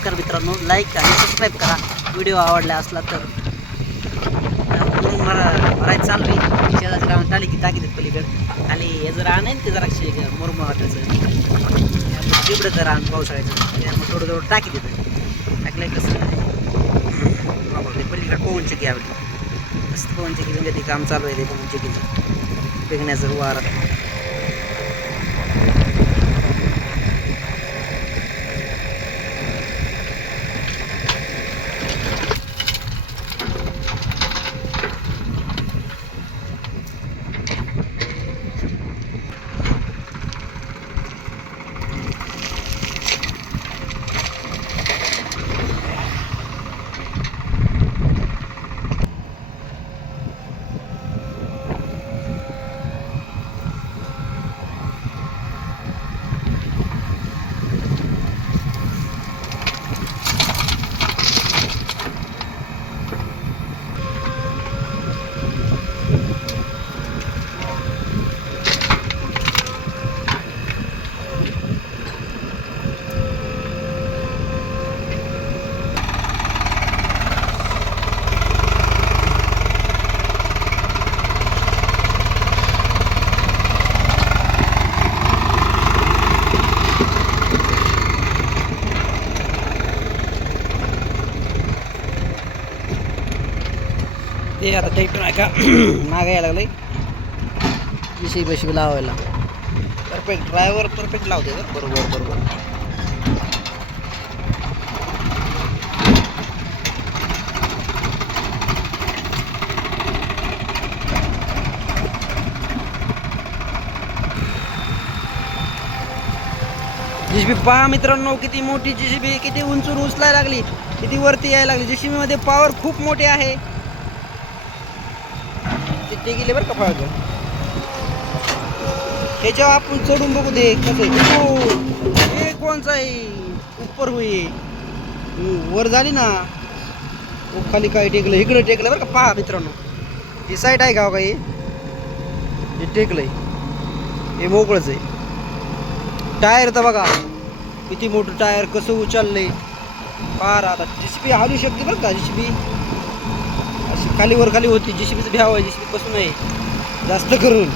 नमस्कार मित्रांनो, लाईक आणि सबस्क्राईब करा व्हिडिओ आवडला असला तर. भरायचं चालू आहे. शेजारची राहून टाली की टाकी देत पलीकडे खाली हे जर रान आहे ना, ते जरा मुरमाटाचं चिबडं रान पावसाळ्याचं, त्यामुळे थोडं थोडं टाकी देतं. टाकलंय कसं बाबा ते पलीकडे पवन चक्की आवडली. मस्त पवन चक्की म्हणजे ते काम चालू आहे. ते पवन चक्कीचं पेगण्याचं वारा. ते आता ट्रॅक्टर आहे का मागे यायला लागलं JCB लावायला. परफेक्ट ड्रायव्हर परफेक्ट लावते का? बरोबर बरोबर. JCB पहा मित्रांनो, किती मोठी JCB, किती उंचून उचलायला लागली, किती वरती यायला लागली. JCB मध्ये पॉवर खूप मोठी आहे. ते गेले बरं का फाळग. ह्याच्यावर आपण चढून बघू दे कसं आहे. हे कोणचा आहे उपर होई वर झाली ना. खाली काय टेकलं, इकडे टेकलं बरं का. पहा मित्रांनो, ही साईड आहे का काही, हे टेकलंय, हे मोकळंच आहे. टायर तर बघा किती मोठं टायर, कसं उचललंय. पार आता JCB हलू शकते बरं का. JCB अशी खाली वर खाली होती. JCBचं भ्याव आहे. JCB बसून आहे जास्त करून.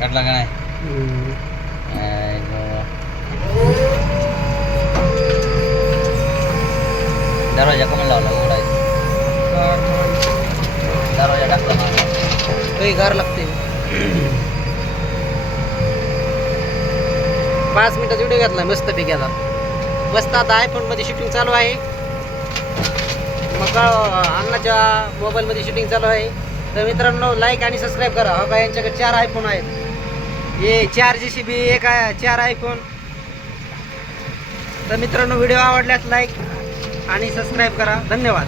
काढला का नाही? दरवाजा कमी लावला उघडायचा. दरवाजा टाकला काही गार लागते. 5 मिनिटाचा व्हिडिओ घेतला मस्त पैकी. आता मस्त आता आयफोन मध्ये शूटिंग चालू आहे. मग अण्णाच्या मोबाईल मध्ये शूटिंग चालू आहे. तर मित्रांनो, लाईक आणि सबस्क्राईब करा. हो का, यांच्याकडे 4 आयफोन आहेत. हे 4 JCB, एक 4 आयफोन. तर मित्रांनो, व्हिडिओ आवडल्यास लाईक आणि सबस्क्राईब करा. धन्यवाद.